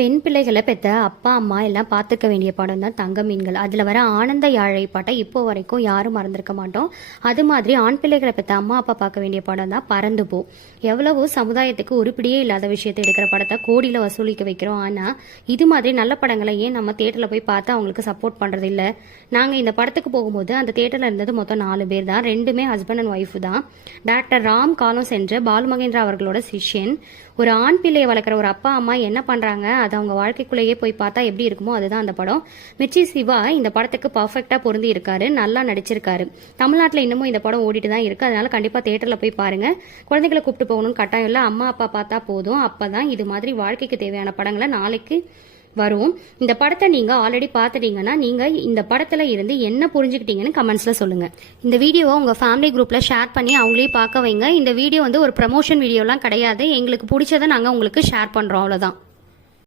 பெண் பிள்ளைகளை பெற்ற அப்பா அம்மா எல்லாம் பார்த்துக்க வேண்டிய படம் தான் தங்க மீன்கள். அதில் வர ஆனந்த யாழை பாட்டை இப்போ வரைக்கும் யாரும் மறந்துருக்க மாட்டோம். அது மாதிரி ஆண் பிள்ளைகளை பெற்ற அம்மா அப்பா பார்க்க வேண்டிய படம் தான் பறந்து போ. எவ்வளவோ சமுதாயத்துக்கு உருப்படியே இல்லாத விஷயத்தை எடுக்கிற படத்தை கோடியில் வசூலிக்க வைக்கிறோம். ஆனால் இது மாதிரி நல்ல படங்களை ஏன் நம்ம தேட்டரில் போய் பார்த்து அவங்களுக்கு சப்போர்ட் பண்ணுறது இல்லை? நாங்கள் இந்த படத்துக்கு போகும்போது அந்த தேட்டரில் இருந்தது மொத்தம் 4 பேர் தான். 2மே ஹஸ்பண்ட் அண்ட் ஒய்ஃபு தான். டாக்டர் ராம் காலம் சென்ற பாலுமகேந்திரா அவர்களோட சிஷ்யன். ஒரு ஆண் பிள்ளையை வளர்க்குற ஒரு அப்பா அம்மா என்ன பண்ணுறாங்க, அது அவங்க வாழ்க்கைக்குள்ளேயே போய் பார்த்தா எப்படி இருக்குமோ அதுதான் அந்த படம். மிர்ச்சி சிவா இந்த படத்துக்கு பர்ஃபெக்டாக பொருந்தி இருக்காரு, நல்லா நடிச்சிருக்காரு. தமிழ்நாட்டில் இன்னமும் இந்த படம் ஓடிட்டு தான் இருக்கு. அதனால கண்டிப்பாக தேட்டரில் போய் பாருங்க. குழந்தைகளை கூப்பிட்டு போகணும்னு கட்டாயம் இல்லை, அம்மா அப்பா பார்த்தா போதும். அப்பதான் இது மாதிரி வாழ்க்கைக்கு தேவையான படங்களை நாளைக்கு வரும். இந்த படத்தை நீங்க ஆல்ரெடி பார்த்துட்டீங்கன்னா நீங்க இந்த படத்துல இருந்து என்ன புரிஞ்சுக்கிட்டீங்கன்னு கமெண்ட்ஸ்ல சொல்லுங்க. இந்த வீடியோவை உங்க ஃபேமிலி குரூப்ல ஷேர் பண்ணி அவங்களையும் பார்க்க வைங்க. இந்த வீடியோ ஒரு ப்ரமோஷன் வீடியோலாம் கிடையாது, எங்களுக்கு பிடிச்சதை நாங்க உங்களுக்கு ஷேர் பண்றோம், அவ்வளவுதான்.